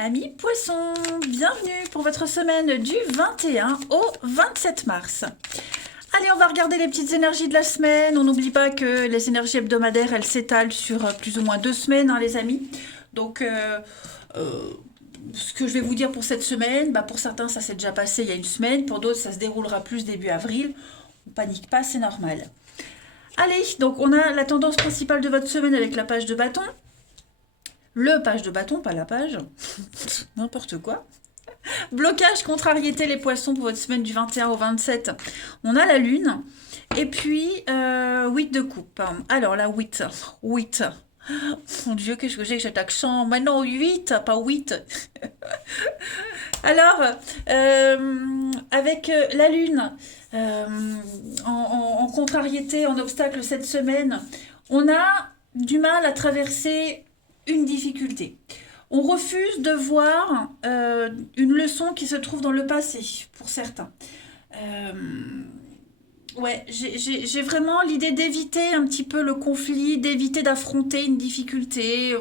Amis poissons, bienvenue pour votre semaine du 21 au 27 mars. Allez, on va regarder les petites énergies de la semaine. On n'oublie pas que les énergies hebdomadaires, elles s'étalent sur plus ou moins 2 semaines, hein, les amis. Donc, ce que je vais vous dire pour cette semaine, pour certains, ça s'est déjà passé il y a une semaine. Pour d'autres, ça se déroulera plus début avril. On panique pas, c'est normal. Allez, donc on a la tendance principale de votre semaine avec la page de bâton. Le page de bâton, pas la page. N'importe quoi. Blocage, contrariété, les poissons pour votre semaine du 21 au 27. On a la lune. Et puis, 8 de coupe. Alors, la 8. 8. Mon Dieu, qu'est-ce que j'ai que cet accent? Mais non, 8, pas 8. Alors, avec la lune en contrariété, en obstacle cette semaine, on a du mal à traverser une difficulté. On refuse de voir une leçon qui se trouve dans le passé, pour certains. Ouais, j'ai vraiment l'idée d'éviter un petit peu le conflit, d'éviter d'affronter une difficulté.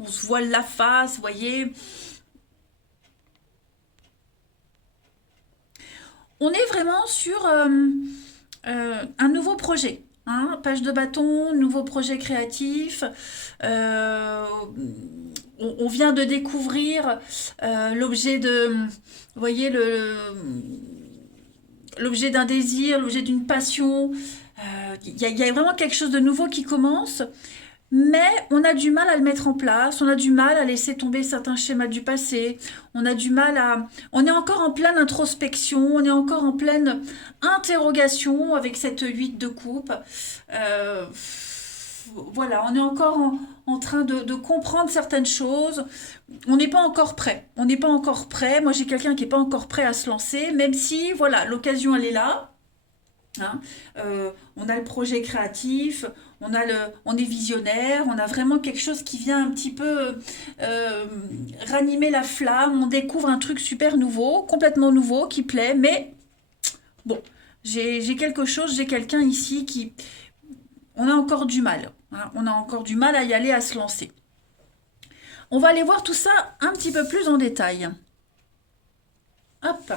On se voile la face, vous voyez. On est vraiment sur un nouveau projet. Hein, page de bâton, nouveau projet créatif. On vient de découvrir l'objet de, vous voyez, l'objet d'un désir, l'objet d'une passion. Y a vraiment quelque chose de nouveau qui commence, mais on a du mal à le mettre en place, on a du mal à laisser tomber certains schémas du passé, on a du mal à... On est encore en pleine introspection, on est encore en pleine interrogation avec cette 8 de coupe. Euh, voilà, on est encore en train de comprendre certaines choses. On n'est pas encore prêt. On n'est pas encore prêt. Moi, j'ai quelqu'un qui n'est pas encore prêt à se lancer, même si, voilà, l'occasion, elle est là. Hein. On a le projet créatif, on est visionnaire, on a vraiment quelque chose qui vient un petit peu ranimer la flamme. On découvre un truc super nouveau, complètement nouveau, qui plaît, mais bon, j'ai quelque chose, j'ai quelqu'un ici qui... On a encore du mal. Hein. On a encore du mal à y aller, à se lancer. On va aller voir tout ça un petit peu plus en détail. Hop.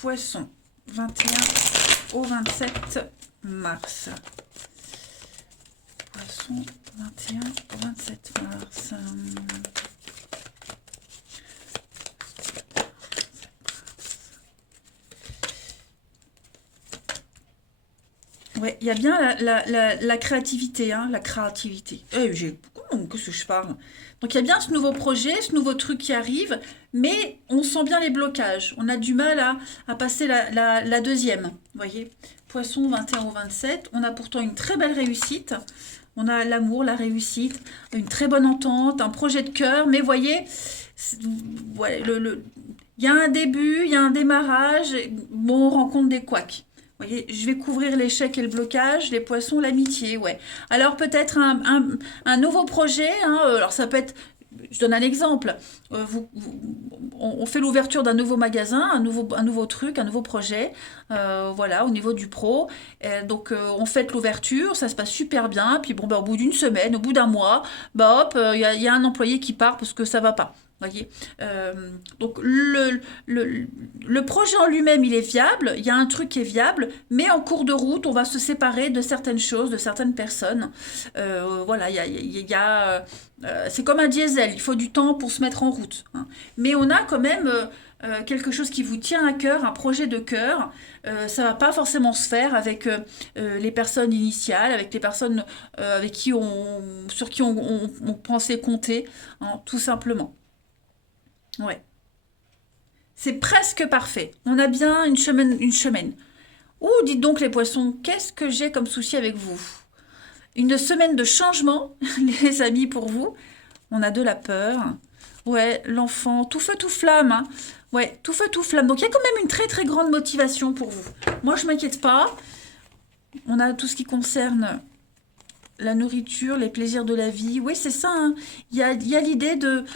Poisson, 21 au 27 mars. Poisson, 21 au 27 mars. Ouais, il y a bien la créativité, hein, la créativité. Qu'est-ce que je parle? Donc il y a bien ce nouveau projet, ce nouveau truc qui arrive, mais on sent bien les blocages. On a du mal à passer la deuxième. Vous voyez? Poisson 21 au 27. On a pourtant une très belle réussite. On a l'amour, la réussite, une très bonne entente, un projet de cœur. Mais voyez, ouais, il y a un début, il y a un démarrage. Bon, on rencontre des couacs. Vous voyez, je vais couvrir l'échec et le blocage, les poissons, l'amitié, ouais. Alors peut-être un nouveau projet, hein, alors ça peut être, je donne un exemple, on fait l'ouverture d'un nouveau magasin, un nouveau truc, un nouveau projet, voilà, au niveau du pro. Donc on fait l'ouverture, ça se passe super bien, puis bon, au bout d'une semaine, au bout d'un mois, hop, il y a un employé qui part parce que ça va pas. Voyez. Donc le projet en lui-même, il est viable, il y a un truc qui est viable, mais en cours de route, on va se séparer de certaines choses, de certaines personnes. Voilà, c'est comme un diesel, il faut du temps pour se mettre en route. Hein. Mais on a quand même quelque chose qui vous tient à cœur, un projet de cœur. Ça va pas forcément se faire avec les personnes initiales, avec les personnes avec qui sur qui on pensait compter, hein, tout simplement. Ouais. C'est presque parfait. On a bien une semaine, une semaine. Ouh, dites donc les poissons, qu'est-ce que j'ai comme souci avec vous? Une semaine de changement, les amis, pour vous. On a de la peur. Ouais, l'enfant, tout feu, tout flamme. Hein. Ouais, tout feu, tout flamme. Donc il y a quand même une très très grande motivation pour vous. Moi, je m'inquiète pas. On a tout ce qui concerne la nourriture, les plaisirs de la vie. Oui, c'est ça. Hein. Il y a l'idée de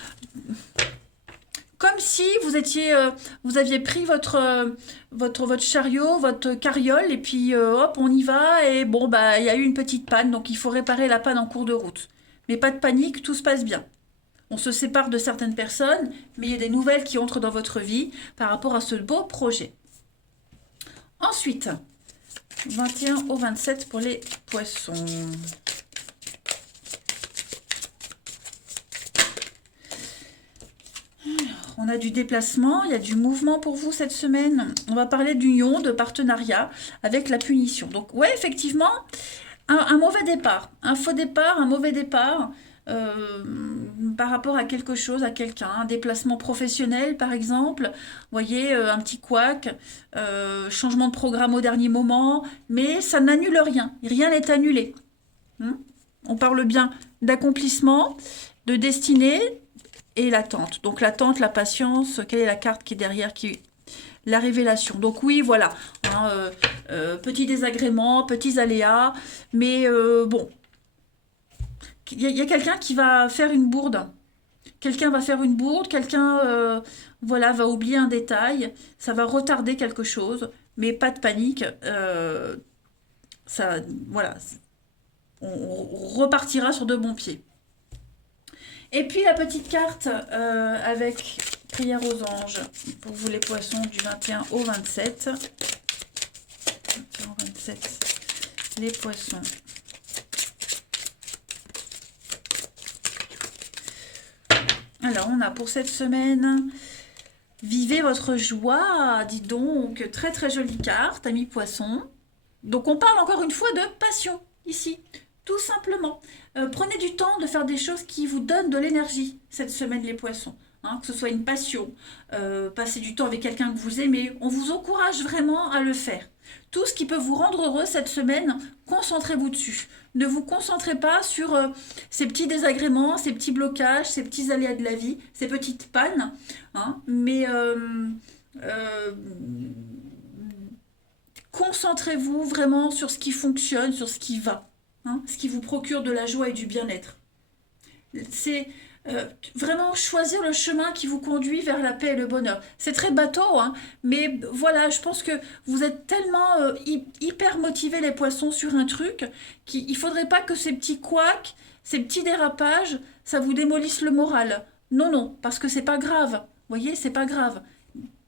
comme si vous aviez pris votre chariot, votre carriole, et puis hop, on y va, et bon, bah, il y a eu une petite panne, donc il faut réparer la panne en cours de route. Mais pas de panique, tout se passe bien. On se sépare de certaines personnes, mais il y a des nouvelles qui entrent dans votre vie par rapport à ce beau projet. Ensuite, 21 au 27 pour les poissons. On a du déplacement, il y a du mouvement pour vous cette semaine. On va parler d'union, de partenariat avec la punition. Donc ouais, effectivement, un mauvais départ, un faux départ, un mauvais départ euh, par rapport à quelque chose, à quelqu'un. Un déplacement professionnel par exemple, vous voyez, un petit couac, changement de programme au dernier moment, mais ça n'annule rien, rien n'est annulé. Hmm. On parle bien d'accomplissement, de destinée, et l'attente. Donc l'attente, la patience, quelle est la carte qui est derrière la révélation. Donc oui, voilà. Hein, petits désagréments, petits aléas, mais bon. Il y a quelqu'un qui va faire une bourde. Quelqu'un va faire une bourde, quelqu'un voilà, va oublier un détail, ça va retarder quelque chose, mais pas de panique. Ça, voilà, on repartira sur de bons pieds. Et puis la petite carte avec prière aux anges pour vous les poissons du 21 au 27. 21 au 27, les poissons. Alors on a pour cette semaine, vivez votre joie, dis donc, très très jolie carte, amis poissons. Donc on parle encore une fois de passion ici. Tout simplement. Prenez du temps de faire des choses qui vous donnent de l'énergie cette semaine, les poissons. Hein, que ce soit une passion, passer du temps avec quelqu'un que vous aimez. On vous encourage vraiment à le faire. Tout ce qui peut vous rendre heureux cette semaine, concentrez-vous dessus. Ne vous concentrez pas sur ces petits désagréments, ces petits blocages, ces petits aléas de la vie, ces petites pannes. Hein, mais concentrez-vous vraiment sur ce qui fonctionne, sur ce qui va. Hein, ce qui vous procure de la joie et du bien-être. C'est vraiment choisir le chemin qui vous conduit vers la paix et le bonheur. C'est très bateau, hein, mais voilà, je pense que vous êtes tellement hyper motivés les poissons sur un truc qu'il ne faudrait pas que ces petits couacs, ces petits dérapages, ça vous démolisse le moral. Non, non, parce que c'est pas grave. Vous voyez, c'est pas grave.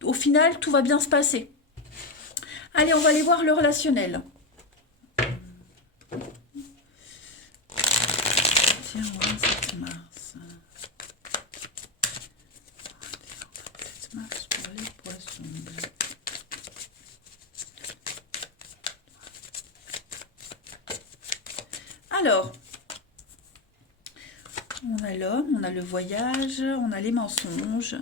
Au final, tout va bien se passer. Allez, on va aller voir le relationnel. Tiens, 27 mars. 27 mars pour les poissons. Alors, on a l'homme, on a le voyage, on a les mensonges,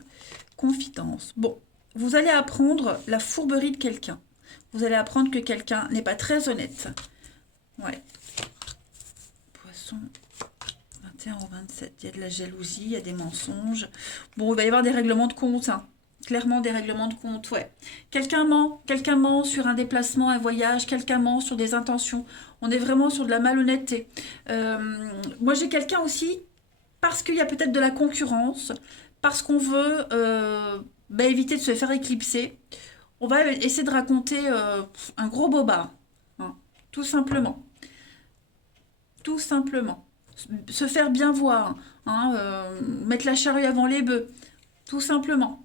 confidence. Bon, vous allez apprendre la fourberie de quelqu'un. Vous allez apprendre que quelqu'un n'est pas très honnête. Ouais. Poisson. 21 au 27, il y a de la jalousie, il y a des mensonges. Bon, il va y avoir des règlements de compte, hein. Clairement des règlements de compte, ouais. Quelqu'un ment sur un déplacement, un voyage, quelqu'un ment sur des intentions. On est vraiment sur de la malhonnêteté. Moi, j'ai quelqu'un aussi, parce qu'il y a peut-être de la concurrence, parce qu'on veut éviter de se faire éclipser. On va essayer de raconter un gros bobard, hein, tout simplement. Tout simplement. Se faire bien voir, hein, mettre la charrue avant les bœufs, tout simplement.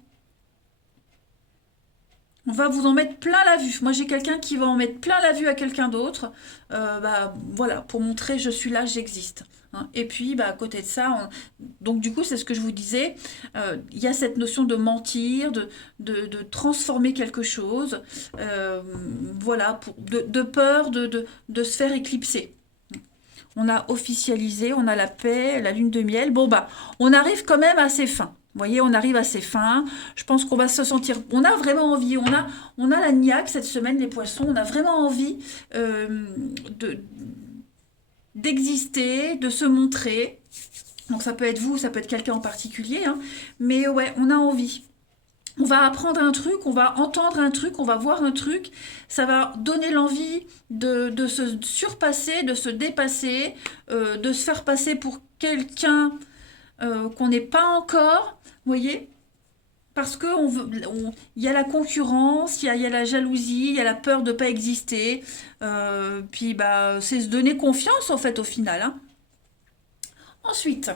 On va vous en mettre plein la vue. Moi, j'ai quelqu'un qui va en mettre plein la vue à quelqu'un d'autre. Voilà, pour montrer je suis là, j'existe. Hein. Et puis, à côté de ça, donc du coup, c'est ce que je vous disais. Il y a cette notion de mentir, de transformer quelque chose. Voilà, de peur de se faire éclipser. On a officialisé, on a la paix, la lune de miel. Bon, on arrive quand même à ses fins. Vous voyez, on arrive à ses fins. Je pense qu'on va se sentir... On a vraiment envie. On a la niaque cette semaine, les poissons. On a vraiment envie d'exister, de se montrer. Donc ça peut être vous, ça peut être quelqu'un en particulier. Hein. Mais ouais, on a envie. On va apprendre un truc, on va entendre un truc, on va voir un truc. Ça va donner l'envie de se surpasser, de se dépasser, de se faire passer pour quelqu'un qu'on n'est pas encore. Vous voyez ? Parce que il y a la concurrence, il y a la jalousie, il y a la peur de ne pas exister. Puis c'est se donner confiance en fait au final. Hein. Ensuite,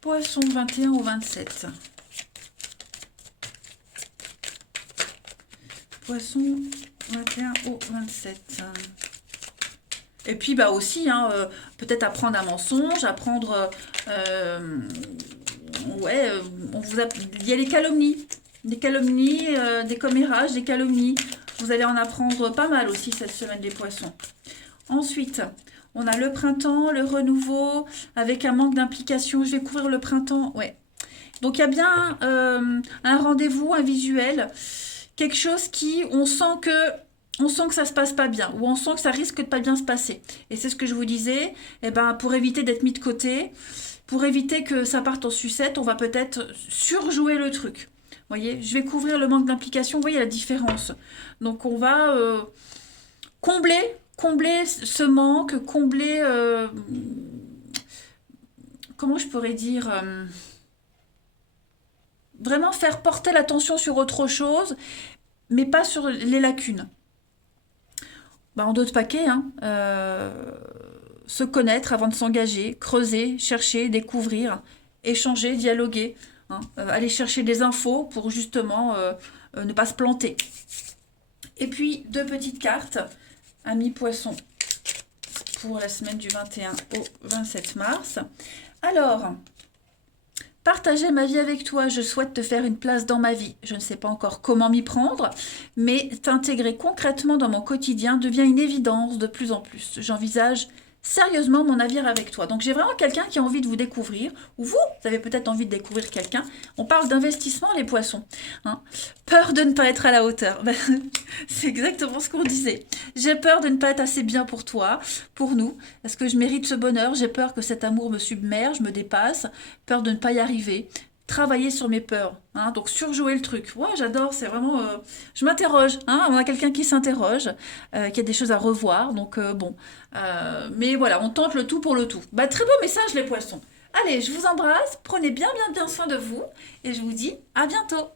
poisson 21 au 27. Poisson 21 au 27. Et puis bah aussi, hein, peut-être apprendre un mensonge, apprendre... ouais, il y a les calomnies. Des calomnies, des commérages, des calomnies. Vous allez en apprendre pas mal aussi cette semaine des poissons. Ensuite, on a le printemps, le renouveau, avec un manque d'implication. Je vais couvrir le printemps, ouais. Donc il y a bien un rendez-vous, un visuel, quelque chose qui, on sent que ça se passe pas bien, ou on sent que ça risque de pas bien se passer. Et c'est ce que je vous disais, eh ben, pour éviter d'être mis de côté, pour éviter que ça parte en sucette, on va peut-être surjouer le truc. Vous voyez, je vais couvrir le manque d'implication, vous voyez la différence. Donc on va combler ce manque, combler, comment je pourrais dire, vraiment faire porter l'attention sur autre chose, mais pas sur les lacunes. Bah, en d'autres paquets, hein, se connaître avant de s'engager, creuser, chercher, découvrir, échanger, dialoguer, hein, aller chercher des infos pour justement ne pas se planter. Et puis, deux petites cartes, Amis Poisson, pour la semaine du 21 au 27 mars. Alors, partager ma vie avec toi, je souhaite te faire une place dans ma vie. Je ne sais pas encore comment m'y prendre, mais t'intégrer concrètement dans mon quotidien devient une évidence de plus en plus. J'envisage sérieusement mon navire avec toi. Donc j'ai vraiment quelqu'un qui a envie de vous découvrir, ou vous avez peut-être envie de découvrir quelqu'un. On parle d'investissement, les poissons. Hein. Peur de ne pas être à la hauteur. C'est exactement ce qu'on disait. J'ai peur de ne pas être assez bien pour toi, pour nous. Est-ce que je mérite ce bonheur? J'ai peur que cet amour me submerge, me dépasse. Peur de ne pas y arriver. Travailler sur mes peurs, hein, donc surjouer le truc. Ouais, j'adore, c'est vraiment... je m'interroge, hein, on a quelqu'un qui s'interroge, qui a des choses à revoir, donc bon. Mais voilà, on tente le tout pour le tout. Bah, très beau message, les poissons. Allez, je vous embrasse, prenez bien soin de vous, et je vous dis à bientôt.